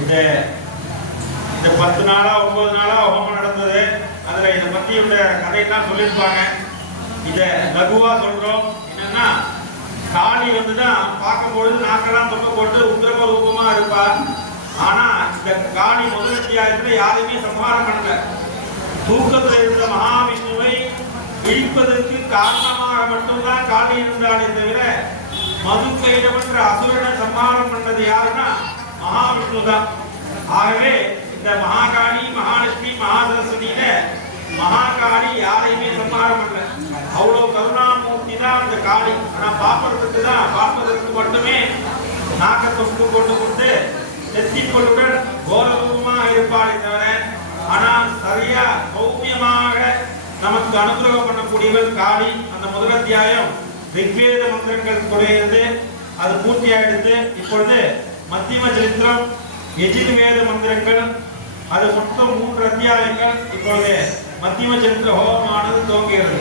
இந்த இந்த பத்து நாளா ஒன்பது நாளா ஹோமம் நடந்தது. அதுல இதை பற்றி உள்ள கதையெல்லாம் சொல்லியிருப்பாங்க. இதை லகுவாக சொல்கிறோம் என்னன்னா காளி வந்துதான் பார்க்கும்பொழுது நாக்கெல்லாம் தொப்பை போட்டு உத்திரம ரூபமா இருப்பார் ஆனா இந்த காளி முதலத்தியாயத்தில் யாருமே சம்ஹாரம் பண்ணல. தூக்கத்தில் இருந்த மகாவிஷ்ணுவை இழிப்பதற்கு காரணமாக மட்டும்தான் காளி இருந்தாலே தவிர மது கைடவன்ற அசுரனை சம்ஹாரம் பண்ணது யாருன்னா மகாவிஷ்ணு தான். ஆகவே இந்த மகாகாளி மகாலட்சுமி மகாசரஸ்வதியில மகாகாளி யாரையுமே சம்ஹாரம் பண்ணல. அவ்வளவு கருணாமூர்த்தி தான் அந்த காளி. ஆனா பார்ப்பதற்கு தான் பார்ப்பதற்கு மட்டுமே நாக்கத்தொட்டு கொண்டு கொண்டு நெத்திக்கொள்ளுடன் கோரரூபமாக இருப்பாளே தவிர ஆனால் சரியா சௌமியமாக நமக்கு அனுகிரகம் பண்ணக்கூடியவர் காளி. அந்த முதல் அத்தியாயம் ரிக்வேத மந்திரங்கள் குறையிறது அது பூர்த்தியாயிடுது. இப்பொழுது மத்தியம சரித்திரம் எஜுர்வேத மந்திரங்கள் அது மொத்தம் மூன்று அத்தியாயங்கள். இப்பொழுது மத்தியம சரித்திர ஹோமமானது துவங்குகிறது.